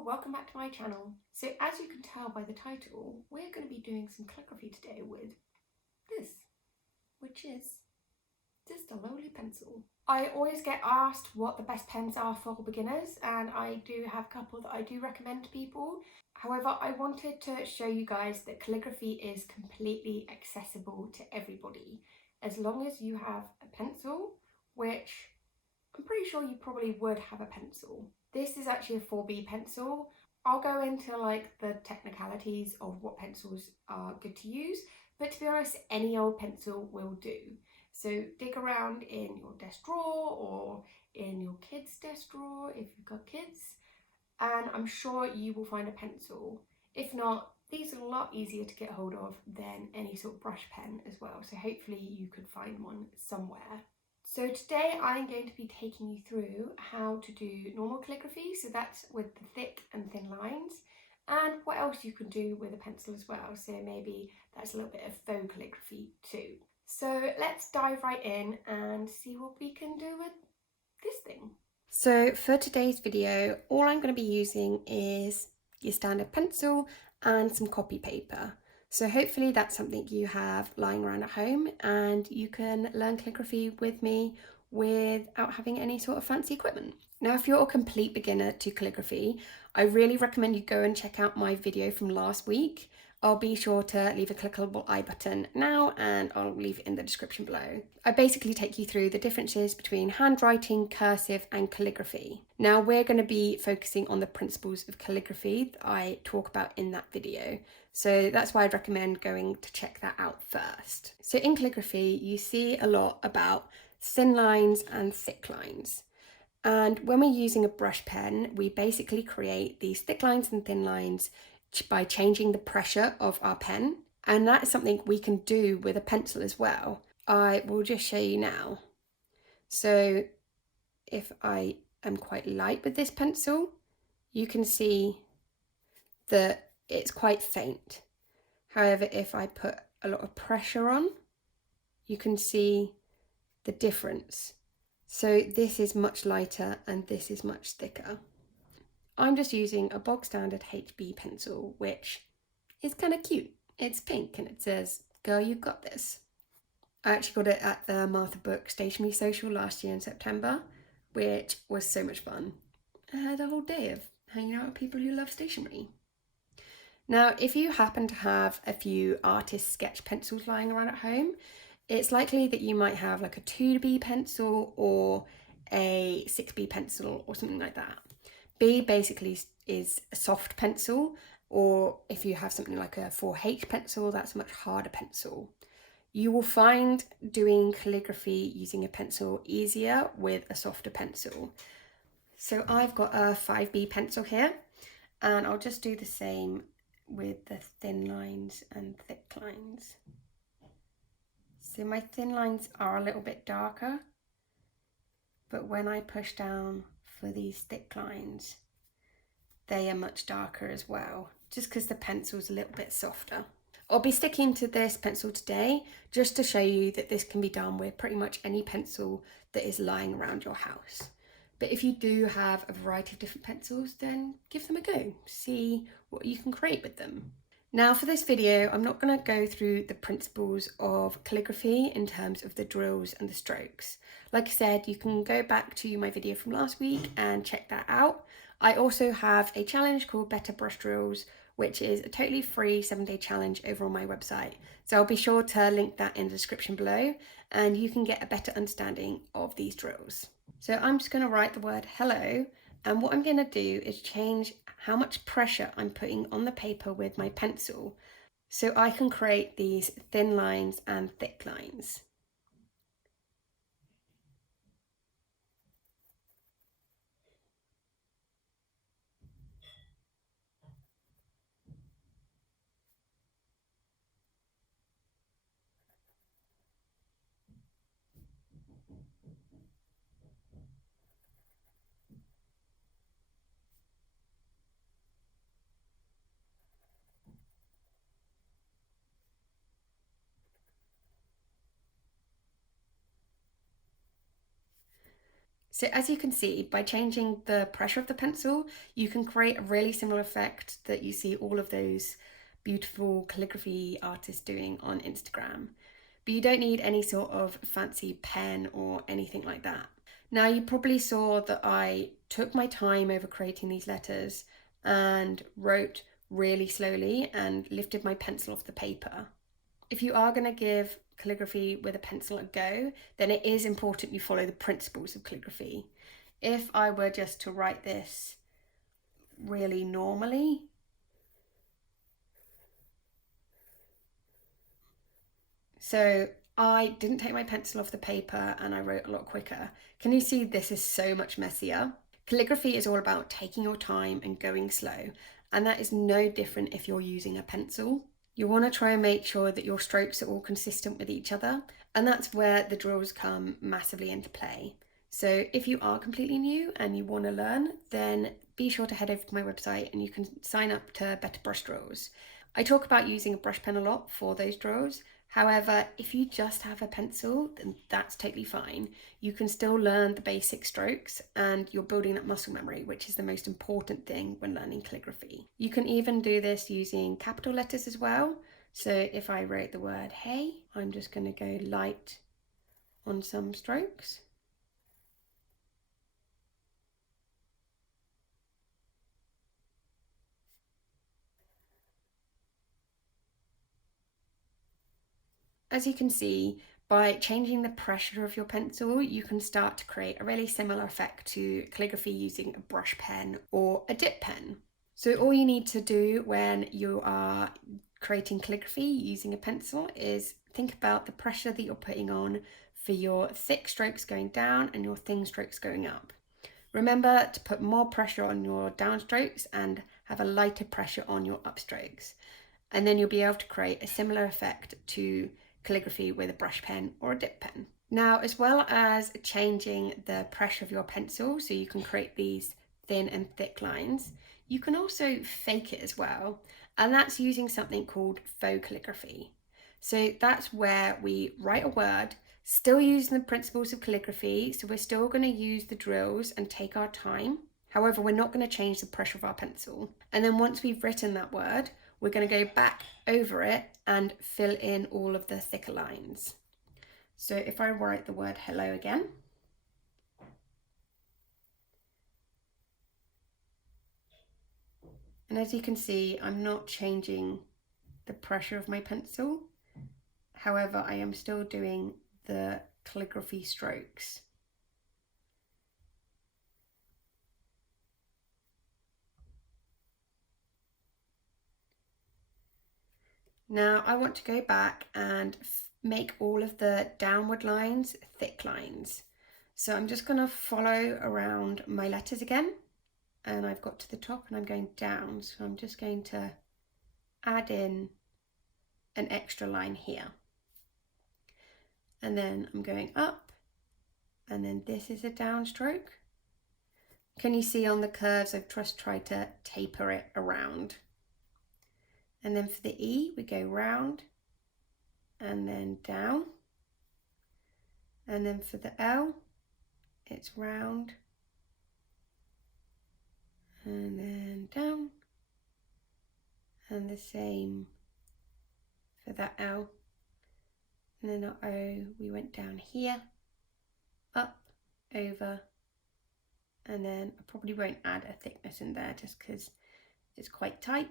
Hello, welcome back to my channel. So as you can tell by the title, we're going to be doing some calligraphy today with this, which is just a lowly pencil. I always get asked what the best pens are for beginners, and I do have a couple that I do recommend to people. However, I wanted to show you guys that calligraphy is completely accessible to everybody, as long as you have a pencil, which I'm pretty sure you probably would have a pencil. This is actually a 4B pencil. I'll go into like the technicalities of what pencils are good to use, but to be honest, any old pencil will do. So dig around in your desk drawer or in your kids' desk drawer if you've got kids, and I'm sure you will find a pencil. If not, these are a lot easier to get hold of than any sort of brush pen as well, so hopefully you could find one somewhere. So today I'm going to be taking you through how to do normal calligraphy, so that's with the thick and thin lines, and what else you can do with a pencil as well, so maybe that's a little bit of faux calligraphy too. So let's dive right in and see what we can do with this thing. So for today's video, all I'm going to be using is your standard pencil and some copy paper. So hopefully that's something you have lying around at home and you can learn calligraphy with me without having any sort of fancy equipment. Now, if you're a complete beginner to calligraphy, I really recommend you go and check out my video from last week. I'll be sure to leave a clickable I button now and I'll leave it in the description below. I basically take you through the differences between handwriting, cursive and calligraphy. Now we're going to be focusing on the principles of calligraphy that I talk about in that video. So that's why I'd recommend going to check that out first. So in calligraphy, you see a lot about thin lines and thick lines. And when we're using a brush pen, we basically create these thick lines and thin lines by changing the pressure of our pen. And that is something we can do with a pencil as well. I will just show you now. So if I am quite light with this pencil, you can see that it's quite faint. However, if I put a lot of pressure on, you can see the difference. So this is much lighter and this is much thicker. I'm just using a bog standard HB pencil, which is kind of cute. It's pink and it says, "Girl, you've got this." I actually got it at the Martha Book Stationery Social last year in September, which was so much fun. I had a whole day of hanging out with people who love stationery. Now, if you happen to have a few artist sketch pencils lying around at home, it's likely that you might have like a 2B pencil or a 6B pencil or something like that. B basically is a soft pencil, or if you have something like a 4H pencil, that's a much harder pencil. You will find doing calligraphy using a pencil easier with a softer pencil. So I've got a 5B pencil here, and I'll just do the same with the thin lines and thick lines. So my thin lines are a little bit darker, but when I push down for these thick lines, they are much darker as well, just because the pencil's a little bit softer. I'll be sticking to this pencil today just to show you that this can be done with pretty much any pencil that is lying around your house. But if you do have a variety of different pencils, then give them a go, see what you can create with them. Now for this video, I'm not going to go through the principles of calligraphy in terms of the drills and the strokes. Like I said, you can go back to my video from last week and check that out. I also have a challenge called Better Brush Drills, which is a totally free 7-day challenge over on my website. So I'll be sure to link that in the description below and you can get a better understanding of these drills. So I'm just going to write the word hello, and what I'm going to do is change how much pressure I'm putting on the paper with my pencil so I can create these thin lines and thick lines. So as you can see, by changing the pressure of the pencil, you can create a really similar effect that you see all of those beautiful calligraphy artists doing on Instagram. But you don't need any sort of fancy pen or anything like that. Now, you probably saw that I took my time over creating these letters and wrote really slowly and lifted my pencil off the paper. If you are going to give calligraphy with a pencil a go, then it is important you follow the principles of calligraphy. If I were just to write this really normally, so I didn't take my pencil off the paper and I wrote a lot quicker. Can you see this is so much messier? Calligraphy is all about taking your time and going slow, and that is no different if you're using a pencil. You want to try and make sure that your strokes are all consistent with each other, and that's where the drills come massively into play. So if you are completely new and you want to learn, then be sure to head over to my website and you can sign up to Better Brush Drills. I talk about using a brush pen a lot for those drills. However, if you just have a pencil, then that's totally fine. You can still learn the basic strokes and you're building that muscle memory, which is the most important thing when learning calligraphy. You can even do this using capital letters as well. So if I wrote the word hey, I'm just going to go light on some strokes. As you can see, by changing the pressure of your pencil, you can start to create a really similar effect to calligraphy using a brush pen or a dip pen. So all you need to do when you are creating calligraphy using a pencil is think about the pressure that you're putting on for your thick strokes going down and your thin strokes going up. Remember to put more pressure on your downstrokes and have a lighter pressure on your upstrokes. And then you'll be able to create a similar effect to calligraphy with a brush pen or a dip pen. Now, as well as changing the pressure of your pencil so you can create these thin and thick lines, you can also fake it as well, and that's using something called faux calligraphy. So that's where we write a word, still using the principles of calligraphy, so we're still going to use the drills and take our time. However, we're not going to change the pressure of our pencil. And then once we've written that word, we're going to go back over it and fill in all of the thicker lines. So if I write the word hello again, and as you can see, I'm not changing the pressure of my pencil. However, I am still doing the calligraphy strokes. Now I want to go back and make all of the downward lines thick lines. So I'm just going to follow around my letters again, and I've got to the top and I'm going down. So I'm just going to add in an extra line here. And then I'm going up, and then this is a downstroke. Can you see on the curves I've just tried to taper it around? And then for the E, we go round and then down. And then for the L, it's round and then down. And the same for that L. And then our O, we went down here, up, over, and then I probably won't add a thickness in there just because it's quite tight,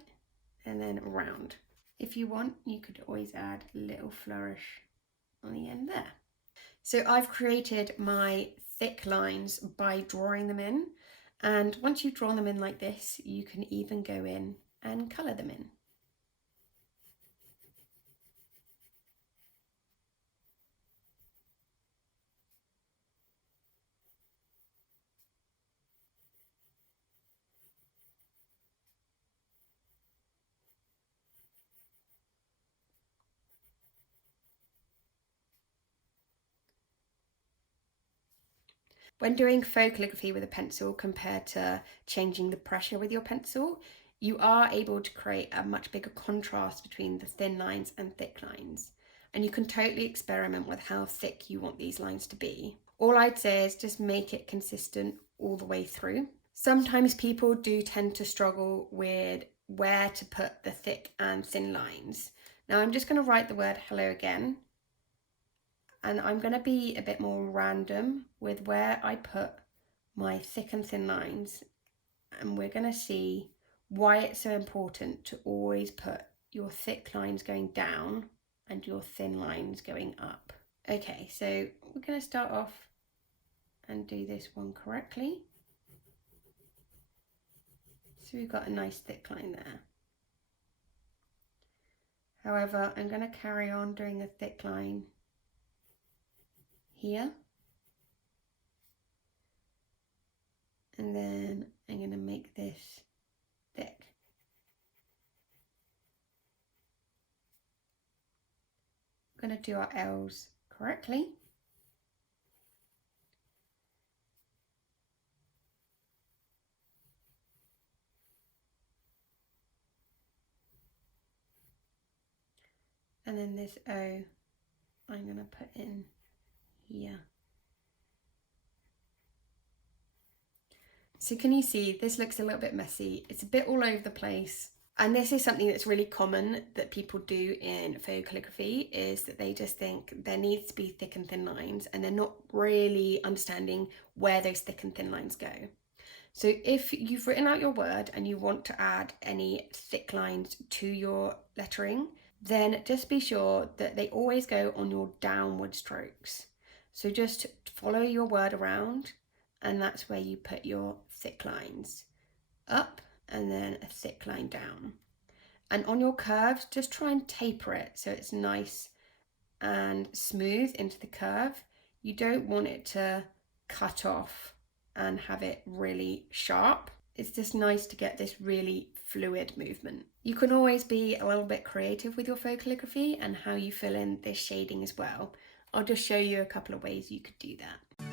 and then round. If you want, you could always add a little flourish on the end there. So I've created my thick lines by drawing them in, and once you've drawn them in like this, you can even go in and colour them in. When doing faux calligraphy with a pencil compared to changing the pressure with your pencil, you are able to create a much bigger contrast between the thin lines and thick lines. And you can totally experiment with how thick you want these lines to be. All I'd say is just make it consistent all the way through. Sometimes people do tend to struggle with where to put the thick and thin lines. Now I'm just going to write the word hello again, and I'm going to be a bit more random with where I put my thick and thin lines, and we're going to see why it's so important to always put your thick lines going down and your thin lines going up. Okay, so we're going to start off and do this one correctly. So we've got a nice thick line there. However, I'm going to carry on doing a thick line here. And then I'm going to make this thick. We're going to do our L's correctly. And then this O, I'm going to put in here. So can you see, this looks a little bit messy. It's a bit all over the place. And this is something that's really common that people do in faux calligraphy, is that they just think there needs to be thick and thin lines, and they're not really understanding where those thick and thin lines go. So if you've written out your word and you want to add any thick lines to your lettering, then just be sure that they always go on your downward strokes. So just follow your word around, and that's where you put your thick lines. Up and then a thick line down. And on your curves, just try and taper it so it's nice and smooth into the curve. You don't want it to cut off and have it really sharp. It's just nice to get this really fluid movement. You can always be a little bit creative with your faux calligraphy and how you fill in this shading as well. I'll just show you a couple of ways you could do that.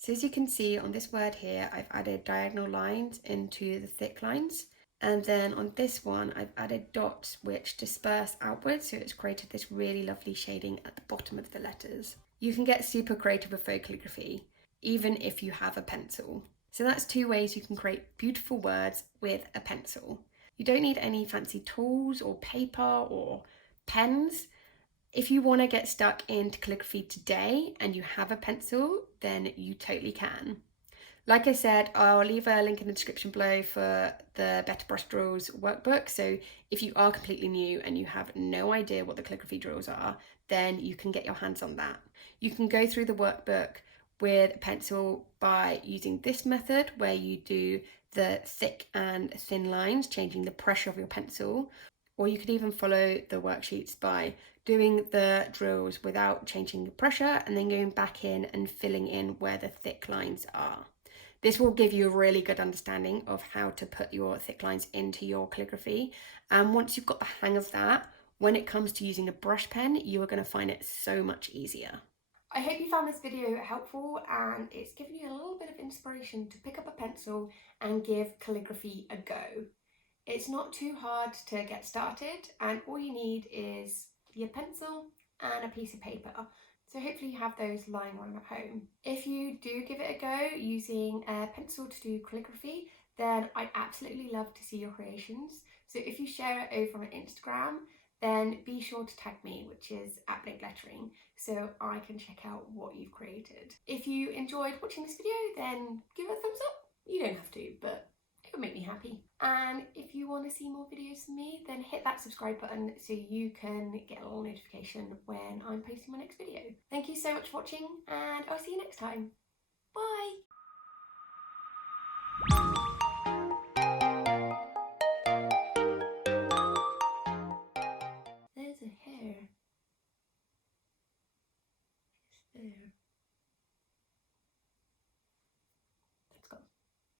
So as you can see on this word here, I've added diagonal lines into the thick lines. And then on this one, I've added dots which disperse outwards, so it's created this really lovely shading at the bottom of the letters. You can get super creative with faux calligraphy, even if you have a pencil. So that's 2 ways you can create beautiful words with a pencil. You don't need any fancy tools or paper or pens. If you want to get stuck into calligraphy today and you have a pencil, then you totally can. Like I said, I'll leave a link in the description below for the Better Brush Drills workbook. So if you are completely new and you have no idea what the calligraphy drills are, then you can get your hands on that. You can go through the workbook with a pencil by using this method where you do the thick and thin lines, changing the pressure of your pencil. Or you could even follow the worksheets by doing the drills without changing the pressure and then going back in and filling in where the thick lines are. This will give you a really good understanding of how to put your thick lines into your calligraphy. And once you've got the hang of that, when it comes to using a brush pen, you are going to find it so much easier. I hope you found this video helpful and it's given you a little bit of inspiration to pick up a pencil and give calligraphy a go. It's not too hard to get started and all you need is your pencil and a piece of paper. So hopefully you have those lying around at home. If you do give it a go using a pencil to do calligraphy, then I'd absolutely love to see your creations. So if you share it over on Instagram, then be sure to tag me, which is @BlakeLettering, so I can check out what you've created. If you enjoyed watching this video, then give it a thumbs up. You don't have to, but it would make me happy. And if you want to see more videos from me, then hit that subscribe button so you can get a little notification when I'm posting my next video. Thank you so much for watching and I'll see you next time. Bye!